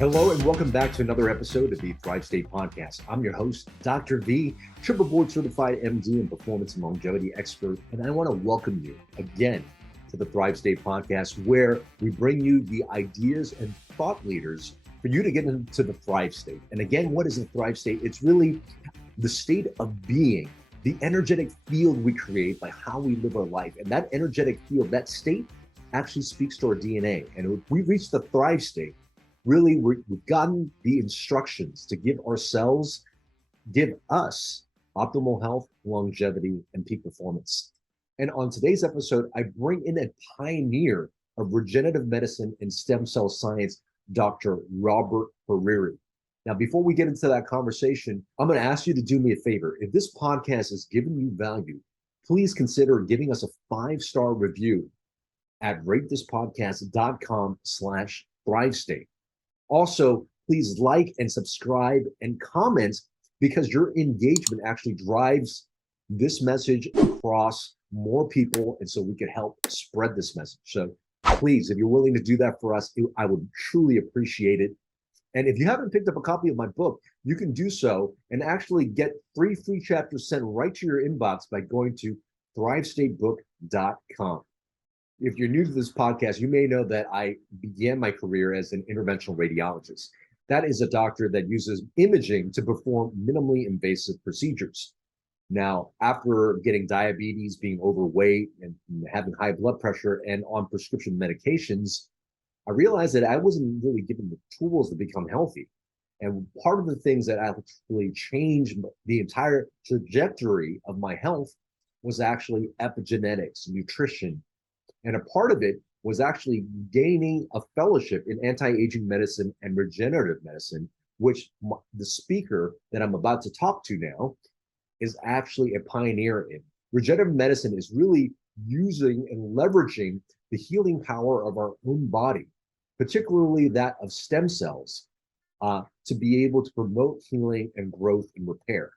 Hello and welcome back to another episode of the Thrive State Podcast. I'm your host, Dr. V, triple board certified MD and performance and longevity expert, and I want to welcome you again to the Thrive State Podcast, where we bring you the ideas and thought leaders for you to get into the Thrive State. And again, what is the Thrive State? It's really the state of being, the energetic field we create by how we live our life. And that energetic field, that state, actually speaks to our DNA. And if we reach the Thrive State, really, we've gotten the instructions to give us optimal health, longevity, and peak performance. And on today's episode, I bring in a pioneer of regenerative medicine and stem cell science, Dr. Robert Hariri. Now, before we get into that conversation, I'm going to ask you to do me a favor. If this podcast has given you value, please consider giving us a 5-star review at ratethispodcast.com/ThriveState. Also, please like and subscribe and comment, because your engagement actually drives this message across more people, and so we can help spread this message. So please, if you're willing to do that for us, I would truly appreciate it. And if you haven't picked up a copy of my book, you can do so and actually get 3 free chapters sent right to your inbox by going to thrivestatebook.com. If you're new to this podcast, you may know that I began my career as an interventional radiologist. That is a doctor that uses imaging to perform minimally invasive procedures. Now, after getting diabetes, being overweight, and having high blood pressure, and on prescription medications, I realized that I wasn't really given the tools to become healthy. And part of the things that actually changed the entire trajectory of my health was actually epigenetics, nutrition. And a part of it was actually gaining a fellowship in anti-aging medicine and regenerative medicine, which the speaker that I'm about to talk to now is actually a pioneer in. Regenerative medicine is really using and leveraging the healing power of our own body, particularly that of stem cells, to be able to promote healing and growth and repair.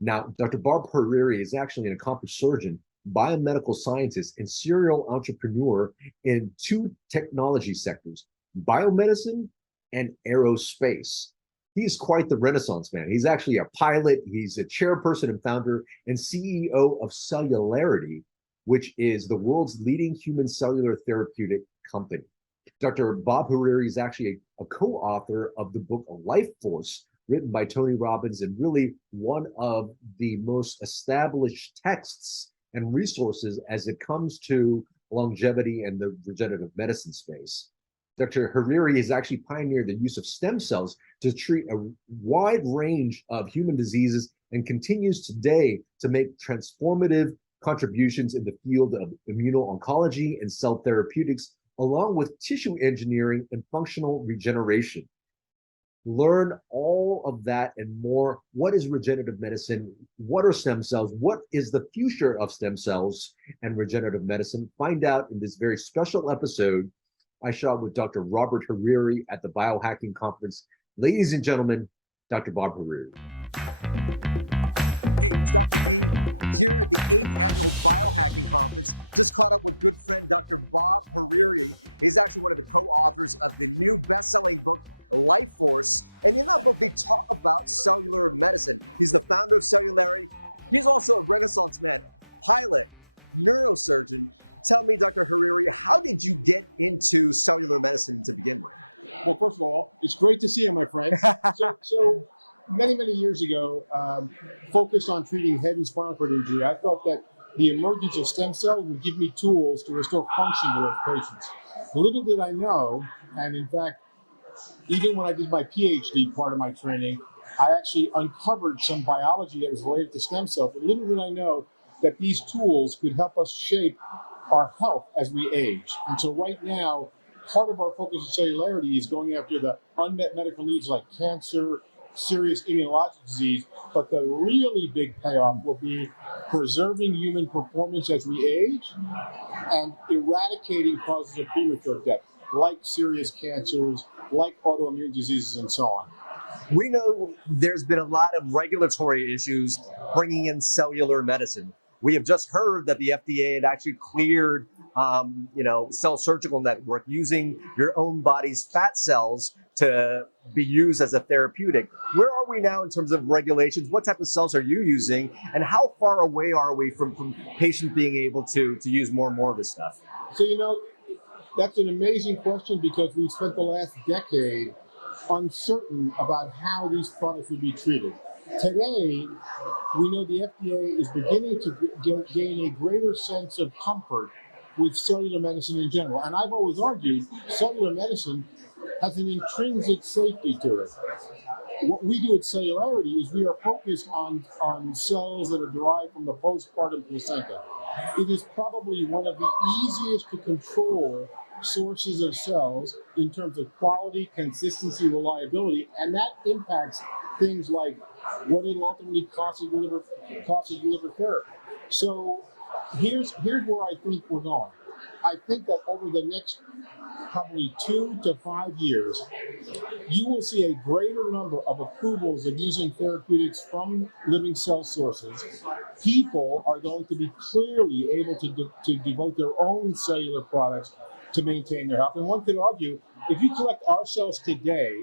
Now, Dr. Bob Hariri is actually an accomplished surgeon, biomedical scientist, and serial entrepreneur in 2 technology sectors, biomedicine and aerospace. He is quite the Renaissance man. He's actually a pilot. He's a chairperson and founder and CEO of Celularity, which is the world's leading human cellular therapeutic company. Dr. Bob Hariri is actually a co-author of the book Life Force, written by Tony Robbins, and really one of the most established texts and resources as it comes to longevity and the regenerative medicine space. Dr. Hariri has actually pioneered the use of stem cells to treat a wide range of human diseases, and continues today to make transformative contributions in the field of immuno-oncology and cell therapeutics, along with tissue engineering and functional regeneration. Learn all of that and more. What is regenerative medicine? What are stem cells? What is the future of stem cells and regenerative medicine? Find out in this very special episode I shot with Dr. Robert Hariri at the Biohacking Conference. Ladies and gentlemen, Dr. Bob Hariri. Hey, it's Dr. B here at the 8th Annual Biohacking Conference. Just caught up with good friend Dr. Bob Hariri. He's actually one of the co-authors of the new best-selling book, Life Force. And in that book, they talk about cellular medicine. He's the founder of Celularity. He's also a Renaissance man, pilot, neurosurgeon. Tell me, Dr. Hariri, how did you get into cellular medicine to begin with? Well, first of all, it's great to see you, my friend. So many years ago, focused on treating head and spinal cord injury, I thought that the emergence of stem cells would give me tools to restore function to those patients. Little did I know, and in fact, even when I did my PhD, part of my training, I actually uncovered some biology that was related to stem cells. But little did I know that these tools could help us shape our health as we age. And so right now, part of our focus in Celularity is going after the unmet medical needs like cancer, serious immunologic disease, but the really big payoff will be preserving human performance as we age and eradicating causes of premature death, like serious cancers, like autoimmune diseases, and so on. We know there's been a lot of regulatory issues bringing in cellular medicine. We have just heard that the FDA had actually cleared Cell Surgical Network using your own body's fat cells to be used as a therapeutic. Where are we now in terms of regulations? What type of cells are you using? And how far away are we from patients being able to use more and more of this stuff? So, that's an amazing question because we've spent the last decade uncertain about how these products would be treated. Today, we know the FDA is beginning to gain a greater sense of comfort with cellular medicine in general. And I've always argued cellular medicine has an intrinsic safety to it. What we do at Celularity is we are focused on cells that are derived from the postpartum placenta. It is probably one of the easiest to control sources of cells in terms of quality, consistency, reliability, and that impacts things like what it'll ultimately cost to deliver therapy. So here's where I think we're going. I think that over the next probably 2 to 5 years, you will see a greater number of approvals of using therapeutics from living cell sources. People are going to be clearly able to devote their own cellular products to maintain their health. And one could argue, if you collect our cells today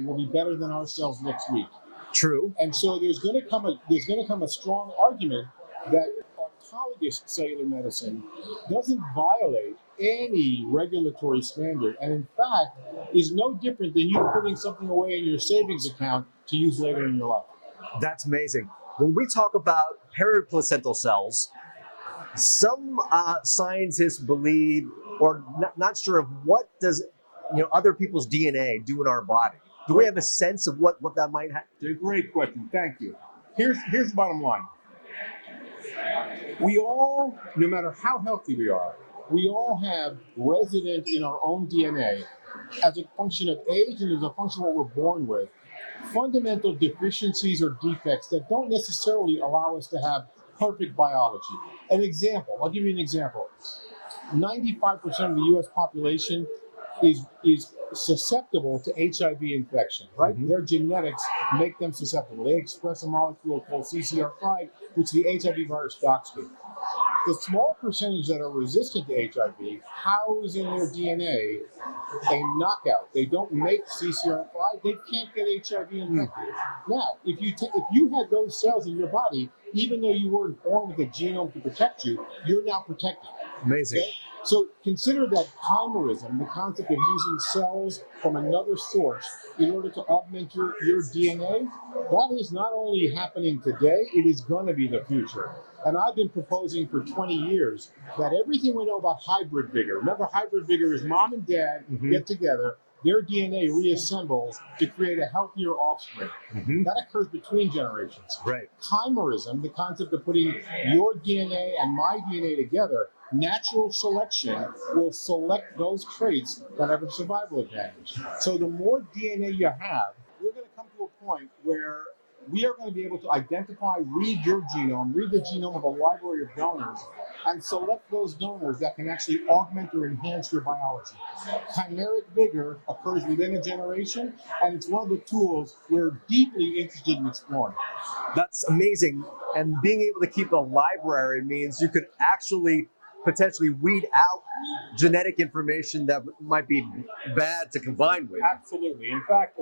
will be better than our cells next week. True. And so there's going to come a strong argument that autologous cellular medicine doesn't violate any regulatory standard, and in fact is no different than you putting something away in your savings account to use later in your life. That's amazing. When we talk about periplacental cells, some scientists believe, or not sure of what does other people's DNA do in our body. Do we have a sense of what that might have? It's a great question. Thank you. Here's the bottom line. We all, no matter how healthy we are, we all have resident in our own DNA as a function of age and as a function of what we're born with, fundamental deficiencies or defects that don't necessarily allow us to have perfect biology. An example, I'll give you an example. 95% of the US population is susceptible to HIV infection, right? Mm-hmm. Their genetics make them susceptible. They express a molecule called CCR5, which the HIV virus docks to. The small percentage that are resistant to HIV house in their DNA a knockout. They don't make CCR5. They can't get HIV infected. Now, if you had those cells in your body, even though you weren't born with a genome to protect you, you're now protected. Amazing. Okay? So consider that chimerism, the concept of using cells from another source in order to augment your DNA. That is not only happening today, it is going to be the future. And I've been proposing for 20 years that everything we know about hybrid vigor, remember hybrid vigor is mom and dad get together, their DNA reassembles to create a healthier offspring. That occurs between generations. Right. Chimerism, the concept of putting your DNA and my DNA together, natural selection will select those traits that have a survival advantage. So the more DNA you have, we're going to come to a point where we are going to be able to identify, read your genome, read the genome of a library of donors, and select those donors that can actually augment or enhance your biology. Chimeric vigor occurs within a generation, and it's one of the tools we're deeply interested in exploring. That's amazing. And being able to keep a library means you could actually potentially weed out genetic information that might be bad to combine with. Absolutely. In fact,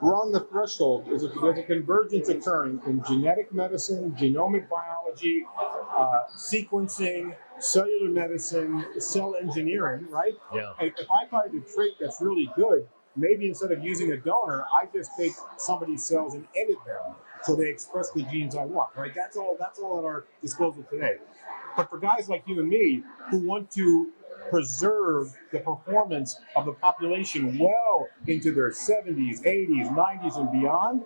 we're on the threshold. There's a convergence occurring in genetic medicine, genomic biology, sequencing, cellular medicine, cell engineering, right? Yeah. If I find a trait that's really good, maybe instead of using a donor, I just take somebody's cells and edit them so they express the genes I want, right? That's all at our disposal today. But for guys like you and me who want to preserve the performance of the population well into their 70s, 80s, 90s, and beyond,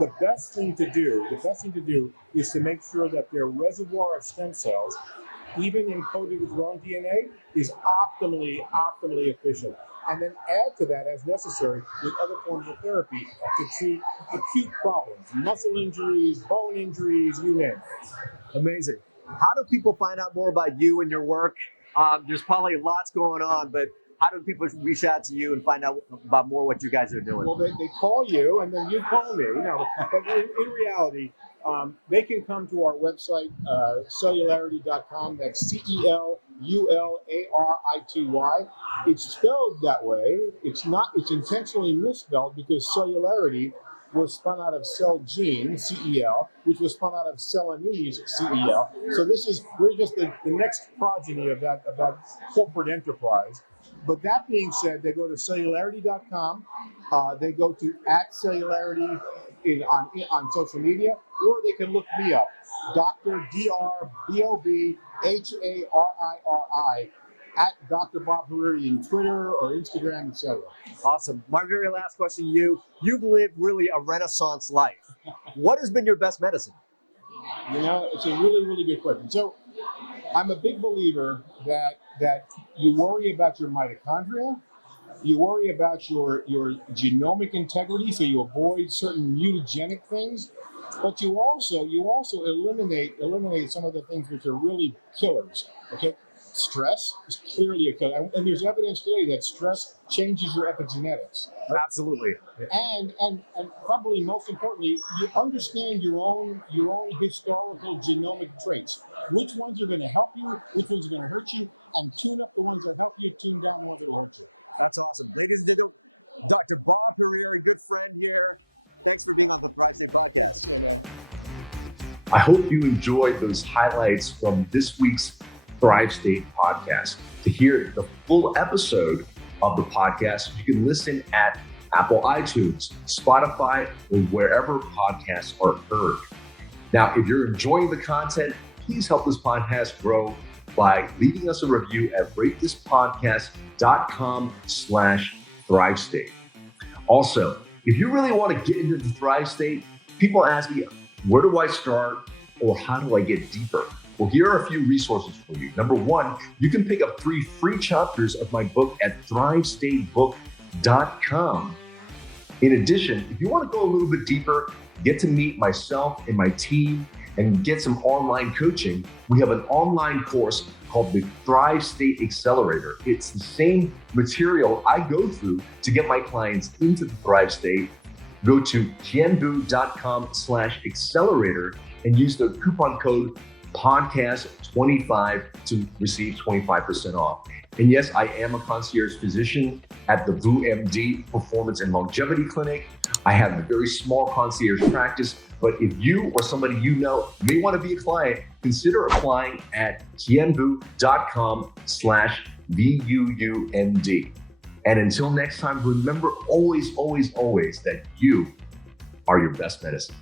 the best thing to do is to make sure that their reservoir of stem cells, even encoded with their own DNA, is optimally efficient. And then add to that, as necessary, with other forms of therapy to treat acute problems, muscle injuries, bone injuries, you name it. Amazing. How do people find out more about you and your work? There's probably lots going on, but how do people reach out to you and find out about more what you guys are doing? Well, they call you, and then you call me. No, but in reality, they can come to our website, Celularity.com. That's Celularity. It's spelled that way. It's not. It's intentionally misspelled because Celularity was spun out of Celgene, CEL, which was spun out of Celanese, CEL. So we're just the next progeny of that corporate enterprise. But that being said, they go to Celularity.com. They go to @Celularity on social media, or they can look me up, Dr. DrBobHariri @Dr. Bob Hariri in Twitter or Instagram, etc. Awesome. My very last question to you. You've lived really a Renaissance life. What has been your best medicine? It's a really, really good question. So I'm a big believer that you worry about your mitochondria, you worry about your genomic integrity, so you avoid certain mutagenic things, but you also eliminate some of the things which are really killers. Okay, stress is clearly a killer, and there's evidence today that stress changes your epigenetics. Absolutely. And probably most importantly, you understand your own historical genomic traits. Which ones are going to help you? Which ones are going to hurt you? And tune up the ones that help you. Tune down the ones that will hurt you. That's awesome. Ladies and gentlemen, Dr. Bob Hariri, good friend here. Thanks for being on the Thrive State podcast. Yeah, man. I hope you enjoyed those highlights from this week's Thrive State podcast. To hear the full episode of the podcast, you can listen at Apple iTunes, Spotify, or wherever podcasts are heard. Now, if you're enjoying the content, please help this podcast grow by leaving us a review at ratethispodcast.com/Thrive State. Also, if you really want to get into the Thrive State, people ask me, where do I start or how do I get deeper? Well, here are a few resources for you. Number one, you can pick up 3 free chapters of my book at thrivestatebook.com. In addition, if you want to go a little bit deeper, get to meet myself and my team, and get some online coaching, we have an online course called the Thrive State Accelerator. It's the same material I go through to get my clients into the Thrive State. Go to kienbu.com/accelerator and use the coupon code podcast25 to receive 25% off. And yes, I am a concierge physician at the Blue MD Performance and Longevity Clinic. I have a very small concierge practice, but if you or somebody you know may want to be a client, consider applying at kienbu.com/VUUMD. And until next time, remember always, always, always that you are your best medicine.